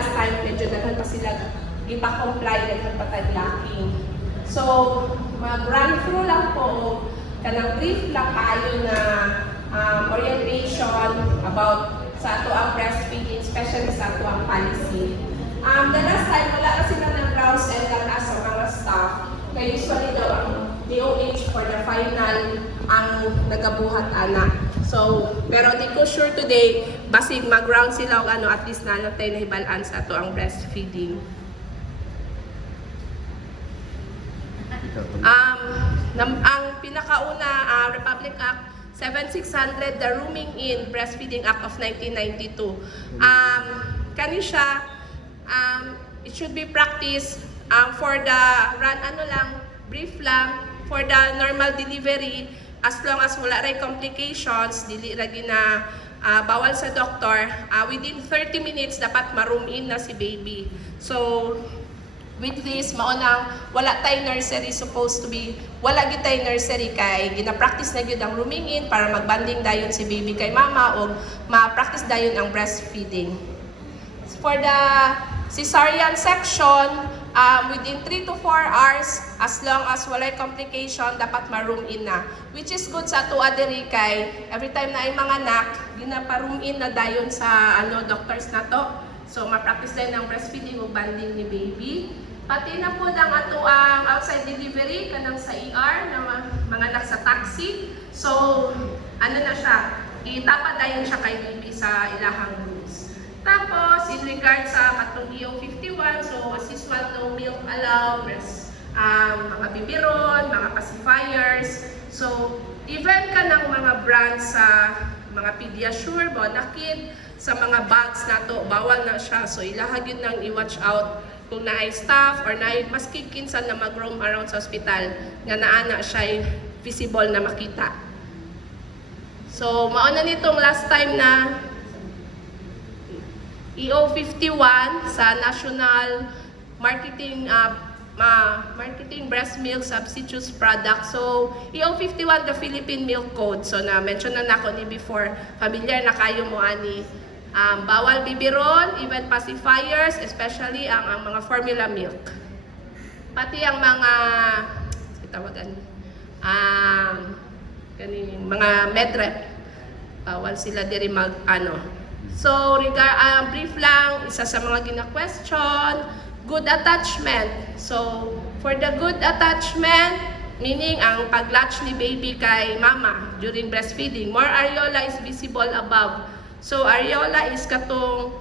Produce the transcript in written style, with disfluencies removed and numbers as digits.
last time, medyo daghan pa sila ipa-comply, daghan pa tag-locking. So, mag-run through lang po, kanang brief lang kayo na orientation about sa ato ang breastfeeding, especially sa ato ang policy. The last time, wala na sila ng browse and lakas sa mga staff. Kaya usually daw ang DOH for the final ang nagabuhat anak. So, pero di ko sure today, basig mag-round sila o ano, at least nalatay na hibalaan sa ato ang breastfeeding. Ang pinakauna, Republic Act 7600, the Rooming In Breastfeeding Act of 1992. Kani siya, it should be practiced for the brief lang, for the normal delivery, as long as wala ray complications, dili lagi na bawal sa doktor, within 30 minutes dapat ma-room in na si baby. So, with this, maunang wala tay nursery supposed to be, wala gyud tay nursery kay gina-practice na gyud ang rooming in para magbanding dayon si baby kay mama o ma-practice dayon ang breastfeeding. For the cesarean section, within 3 to 4 hours, as long as walay complication, dapat ma-room in na. Which is good sa tuwa diri kay every time na ay mga anak, gina-pa-room in na dayon sa doctors na to. So, ma-practice din ng breastfeeding o banding ni baby. Pati na po ang ato ang outside delivery, kanang sa ER, na mga anak sa taxi. So, na siya, itapa dayon siya kay baby sa ilahang rooms. Tapos, in regard sa katong EO 51, so as usual, no milk allowed, mga biberon, mga pacifiers. So, even ka ng mga brands sa mga Pediasure, Bonakid, sa mga bags na to, bawal na siya. So, ilahag yun nang i-watch out kung naay staff or naay maski kinsan na mag-roam around sa hospital nga naana siya visible na makita. So, mauna nitong last time na EO 51 sa National Marketing Breast Milk Substitutes Product. So, EO 51, the Philippine Milk Code. So, na-mention na nako ni before, familiar na kayo mo ani. Bawal biberon, even pacifiers, especially ang mga formula milk. Pati ang mga, mga medrep, bawal sila diri So, brief lang, isa sa mga gina-question, good attachment. So, for the good attachment, meaning ang pag-latch ni baby kay mama during breastfeeding, more areola is visible above. So, areola is katong